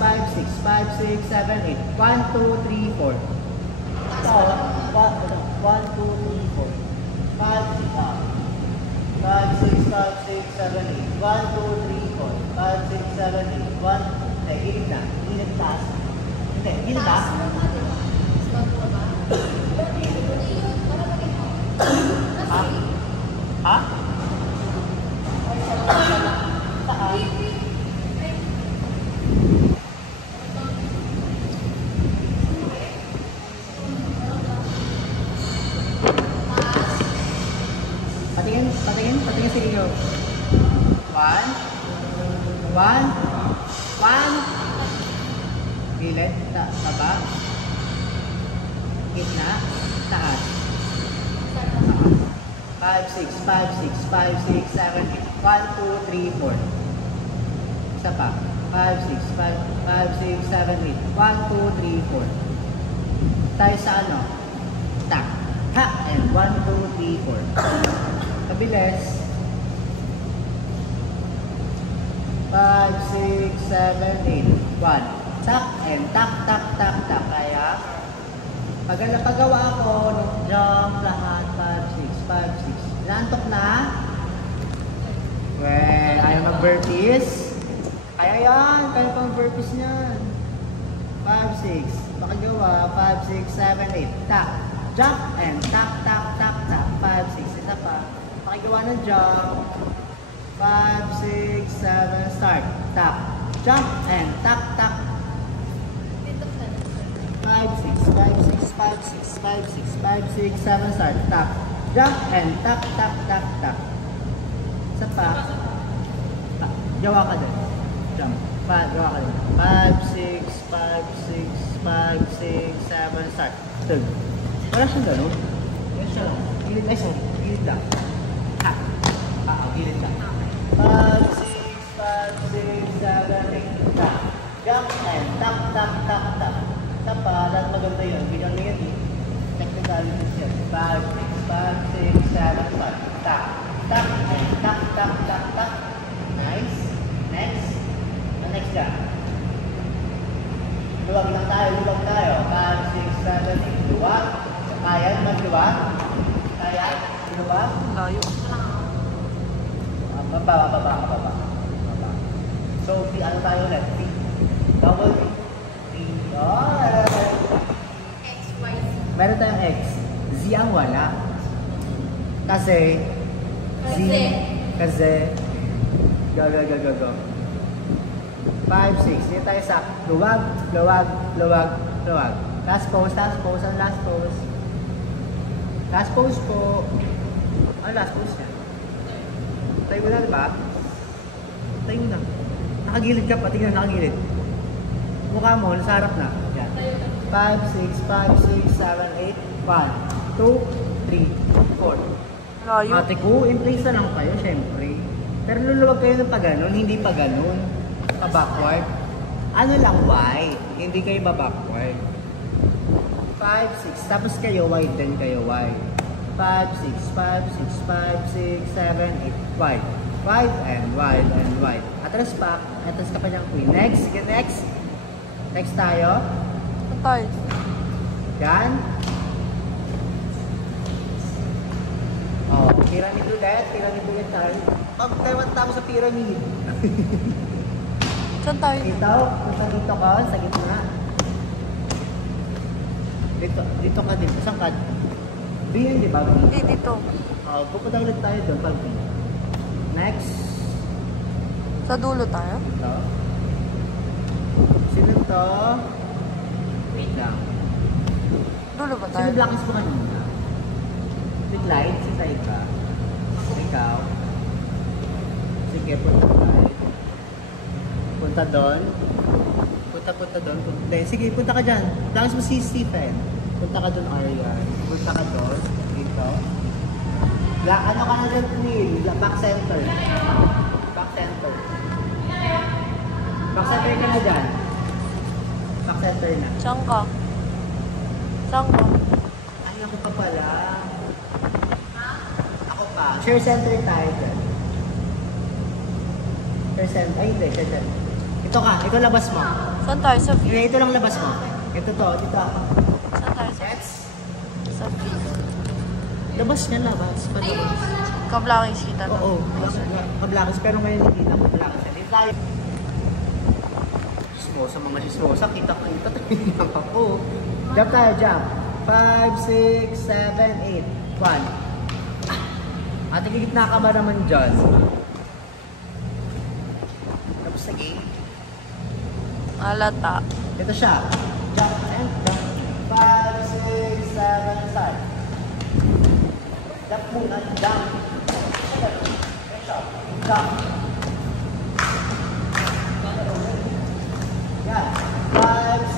5, 6, 5, 6, 7, 8. 1, 2, 3, 4. 1, 2, 3, 4. 5, 6, 5, 6, 7, 8. 1, 2, 3, 4. 5, 6, 7, 8. 1, hindi, gilid na. Gilid taas. Hindi, gilid taas. Ha? Ha? Saan? Patingin si Rio. 1, 1, 1. Gilid, baba. Gitna, taas. 5, 6, 5, 6, 5, 6, 7, 8. 1, 2, 3, 4. Isa pa. 5, 6, 5, 6, 7, 8. 1, 2, 3, 4. Tayo sa ano? Tak. Ha! And 1, 2, 3, 4. Kabilis. 5, 6, 7, 8. 1. Tak and tak, tak, tak, tak. Kaya, pag napagawa ko, jump lahat. 5, 6, 5, 6. Nantok na? Well, ayaw mag-burpees? Kaya yan, kaya pang burpees niyan. 5, 6. Pakagawa. 5, 6, 7, 8. Tak. Jump and tak, tak, tak, tak. 5, 6. Isa pa. Pakagawa ng jump. 5, 6, 7. Start. Tak. Jump and tak, tak. 5, 6, 5, 6, 5, 6, 5, 6, 5, 6, 7. Start. Tak. Jump and tak, tak, tak, tak. Isa pa. Gawa ka din. Jump. Gawa ka din. 5, 6, 5, 6, 5, 6, 7. Start. Tug. Wala siyang gano'n. Yan siya lang. Gilid. Ay, sorry. Gilid lang. Ha. Gilid lang. 5, 6, 5, 6, 7, 8. Tak. Jump and tak, tak, tak, tak. Isa pa. Lahat maganda yun. Bigyan na yan eh. Technicalities yan. 5, 6, 5, 6, 7. Start. Tak. Tak and tak, tak, tak, tak. Nice. Next. Next ka. Luwag lang tayo. 5, 6, 7, 8. Luwag. Kaya magluwag? Kaya? Luwag? Layo. Baba. So, ano tayo ulit? P. Double P. P. X, Y, Z. Meron tayong X. Z ang wala. Kasi. Go. 5, 6. Dito tayo sa luwag. Last pose. Ang last pose. Last pose po. Ano last pose niya? Tayo mo na, diba? Tayo mo na. Nakagilid ka pa. Tingnan, nakagilid. Mukha mo, nasa harap na. Yan. 5, 6, 7, 8. 1, 2, 3, 4. Layo. Ate ko, in place na lang kayo, syempre. Pero luluwag kayo ng pag-ganon, hindi pa-ganon. Pa-backward. Ano lang, wide. Hindi kayo ba-backward. 5, 6. Tapos kayo, wide din kayo, wide. 5, 6, 7, 8. Wide. Wide and wide and wide. Atras pa. Atras ka pa niyang queen. Next. Sige, next. Next tayo. Tayo. Yan. Oh, pyramid ulit tayo. Pag tayo tama sa pyramid. Saan tayo? Dito ka, sa gitna. Dito ka din. Saan ka? B yun, di ba? Hindi, dito. Pupunta ulit tayo doon, pag B. Next. Sa dulo tayo? Ito. Sino to? Wait lang. Dulo ba tayo? Sino blackness ko kanina? With light, si Saika. Ikaw. Sige, punta doon. Punta doon. Sige, punta ka dyan. Blackness mo si Stephen. Punta ka doon, Arian. Punta ka doon. Dito. Ano ka na dyan, Queen? Back center. Back center ka na dyan. Back center na. Saan ka? Ay, ako pa pala. Ako pa. Share center tayo dyan. Share center. Ay, hindi. Share center. Ito ka, ito labas mo. Saan tayo? Sa V? Ito lang labas mo. Ito to, dito ako. Saan tayo? Yes? Sa V. Labas niya, labas. Palabas. Kablakis kita na. Oo, kablakis. Pero ngayon hindi na kablakis. Hindi tayo. Chismosa, mga chismosa. Kita-kita. Tingnan ako. Jump tayo, jump. 5, 6, 7, 8. 1. Ate, gitna ka ba naman dyan? Tapos sa game. Alata. Ito siya. Jump and jump. 5, 6, 7, start. Jump muna. Jump. Jump. Yan. 5,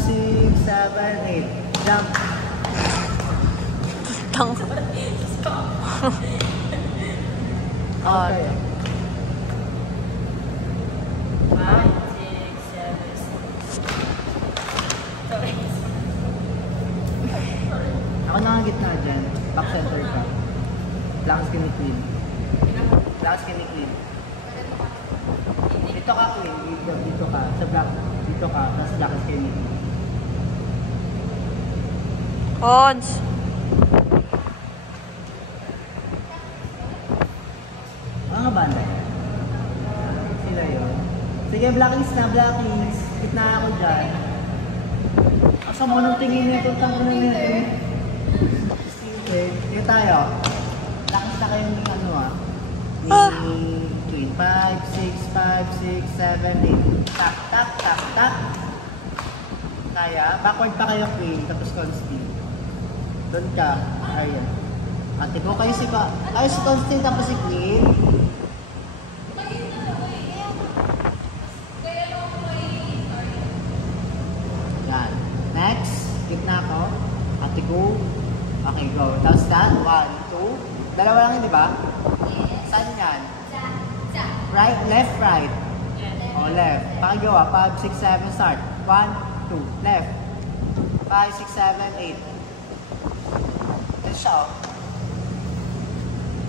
6, 7, 8. Jump. Tang. Okay. 5, 6, 7. Ako na ang gitna dyan. Back center ka. Blacks ka ni Queen. Blacks ka ni Queen. Dito ka, Queen. Dito ka. Sa black. Dito ka. Tapos blacks ka ni Queen. Cons. Mga banda yan. Sila yun. Sige, Blackings na, Blackings. Gitna ako dyan. Asa mo nung tingin niya itong tango na niya eh. Okay, dito tayo. Blackings na kayo ni ano ah. Ni Queen. 5, 6, 5, 6, 7, 8. Tak, tak, tak, tak. Kaya, backward pa kayo Queen, tapos constant. Doon ka. Ayan. Ate ko, kayo si constant tapos si Queen. Yan. Next, gitna ko. Ate ko. Okay, go. Tapos that. 1, 2. Dalawa lang yun, di ba? Saan yan? Right, left, right. O, left. Pakigawa. 5, 6, 7, start. 1, 2. Left. 5, 6, 7, 8. Ito siya, o.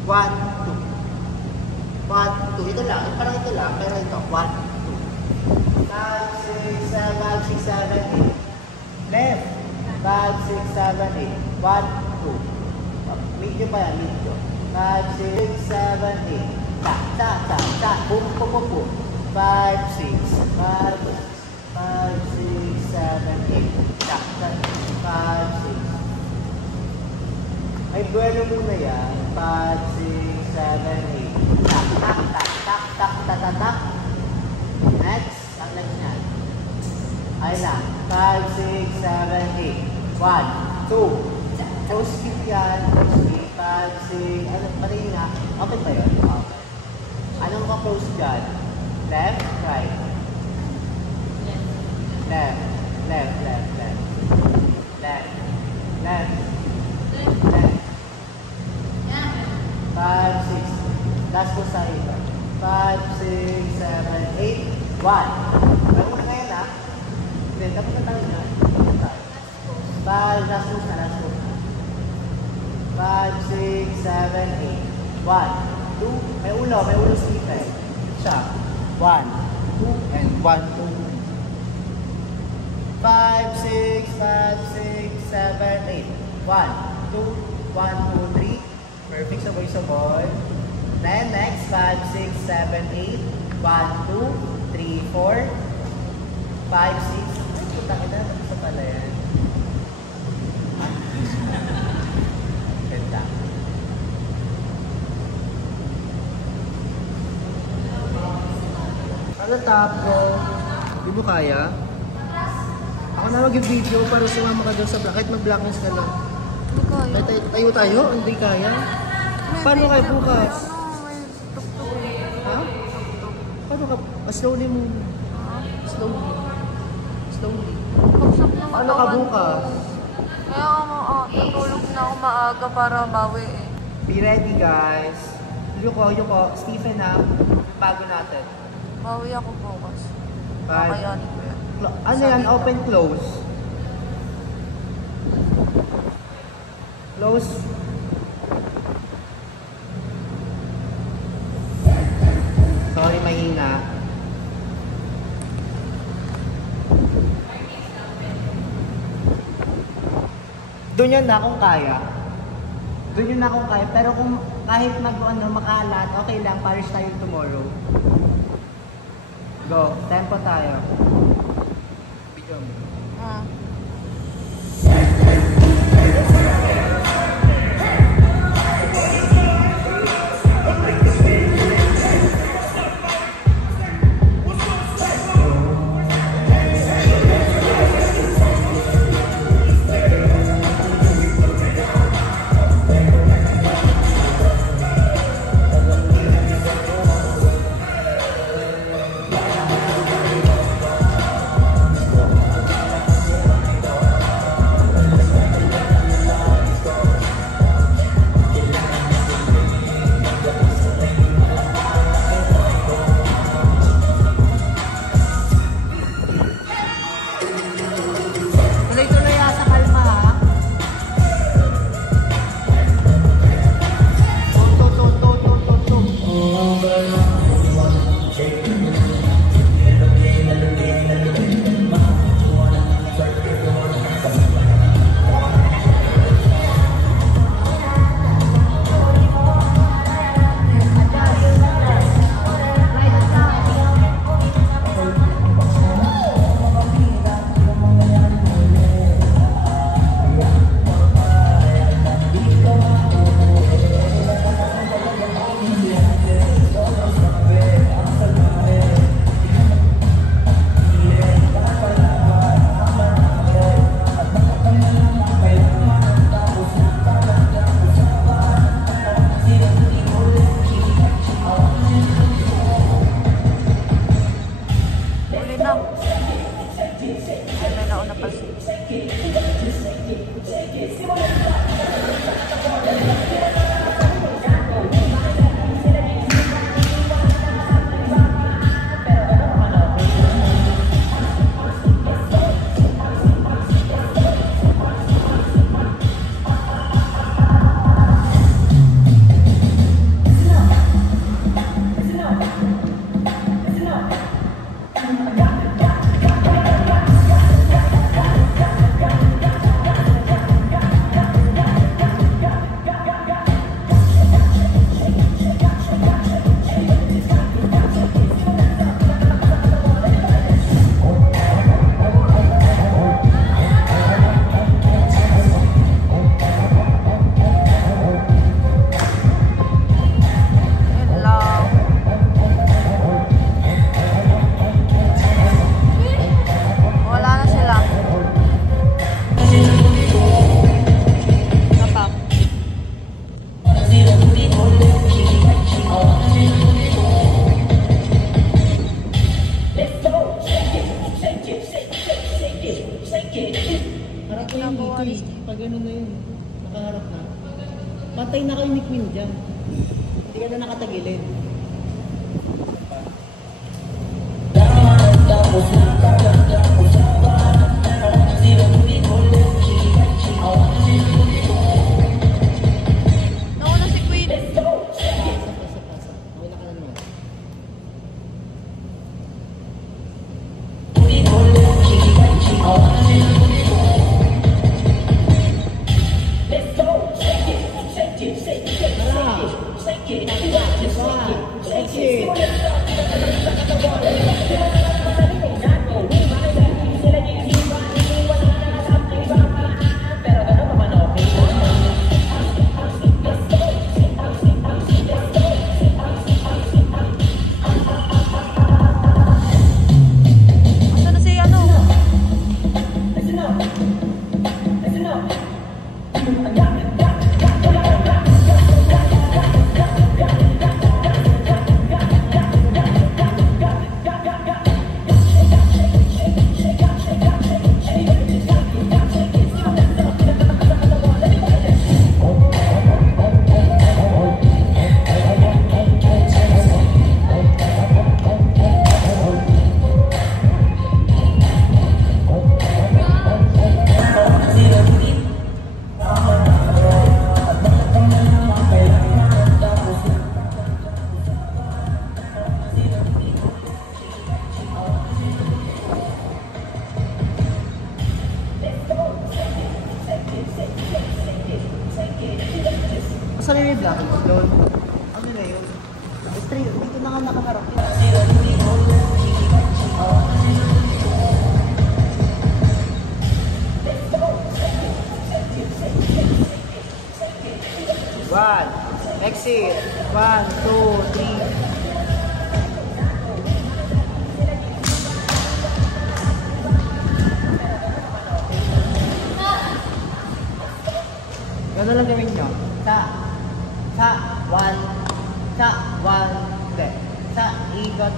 1, 2. 1, 2. Ito lang. Parang ito lang. Pero ito. 1, 2. 5, 6, 7, 6, 7, 8. Left. 5, 6, 7, 8. 1, 2. Medyo pa yan. Medyo. 5, 6, 7, 8. Ta, ta, ta, ta. Boom, boom, boom, boom. 5, 6. 5, 6, 7, 8. Ta, ta. 5, 6. Ay, duelo muna yan. 5, 6, 7, 8. Tak, tak, tak, tak, tak, tak, tak, tak. Next. Ang next yan. Ay lang. 5, 6, 7, 8. 1, 2. So, skip yan. Skip. 5, 6. Ano, pati nga. Open ba yun? Okay. Anong ka-close dyan? Left, right. Left. Left, left, left. Left. Left. Left. 5, 6. Last po sa ito. 5, 6, 7, 8. 1. Pero muna ngayon ha. Hindi, dapat na tayo na. 5, last po na, last po. 5, 6, 7, 8. 1, 2. May ulo sleeper. Siya. 1, 2, and 1, 2. 5, 6, 5, 6, 7, 8. 1, 2, 1, 2, 3. Perfect, sabay-sabay. Then, next, 5, 6, 7, 8. 1, 2, 3, 4, 5, 6. Ay, puta kita. Isa pala yan. Ganda. Ano tapo? Di mo kaya? Ako na mag-video para sumama ka doon sa black. Kahit mag-blackness ka lang. Hindi kaya. Tayo tayo? Hindi kaya. Paano kayo bukas? Ha? Paano ka? Slowly mo. Slowly. Slowly. Paano ka bukas? Kaya natulog na ako maaga para bawi eh. Be ready guys. Yuko. Stephen ha. Bago natin. Bawi ako bukas. Bye. Kakayanin ko yan. Ano yan? Open, close. Close. Sorry, mahina. Doon yun na kung kaya. Doon yun na kung kaya. Pero kung kahit makalat, okay lang. Paris tayo tomorrow. Go. Tempo tayo. Video mo. Ah. Tuloy-tuloy sa kalma ha. Uli na. May nauna pa siya. Yun lang. Wala na sila. Apa? Harap ko yung dito eh. Pag gano'n na yun, nakaharap na. Patay na kayo ni Queen dyan. Hindi ka na nakatagilid. Nauna si Queen. Pasa. Okay na ka na naman. Exit. 1, 2, 3. Gano'n lang gawin nyo. Sa 1, sa 1, hindi. Sa ikot,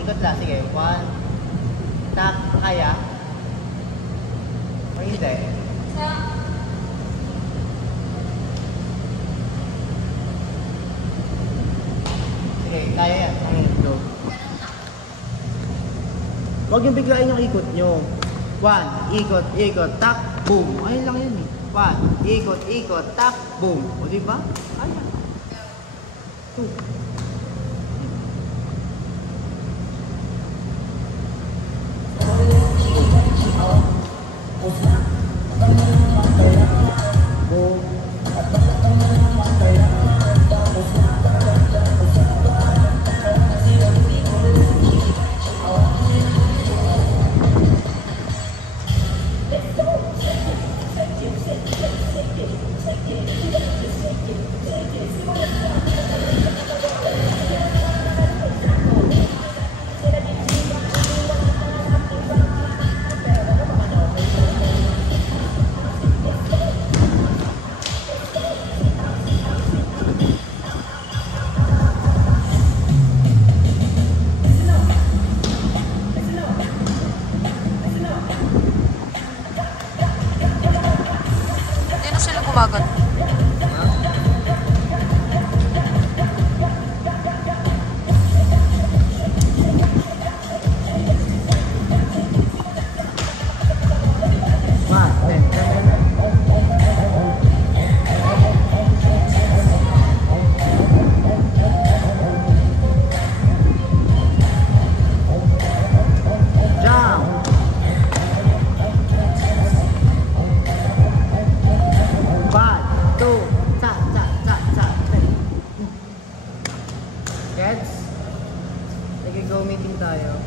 ikot lang. Sige, 1, tak, kaya. O hindi. Sige, kaya yan. Go. Huwag yung biglain yung ikot nyo. 1, ikot, tak, boom. Ayun lang yun eh. 1, ikot, tak, boom. O diba? Ayan. 2. Hindi na sila gumagat. Gets? Nag-go meeting tayo.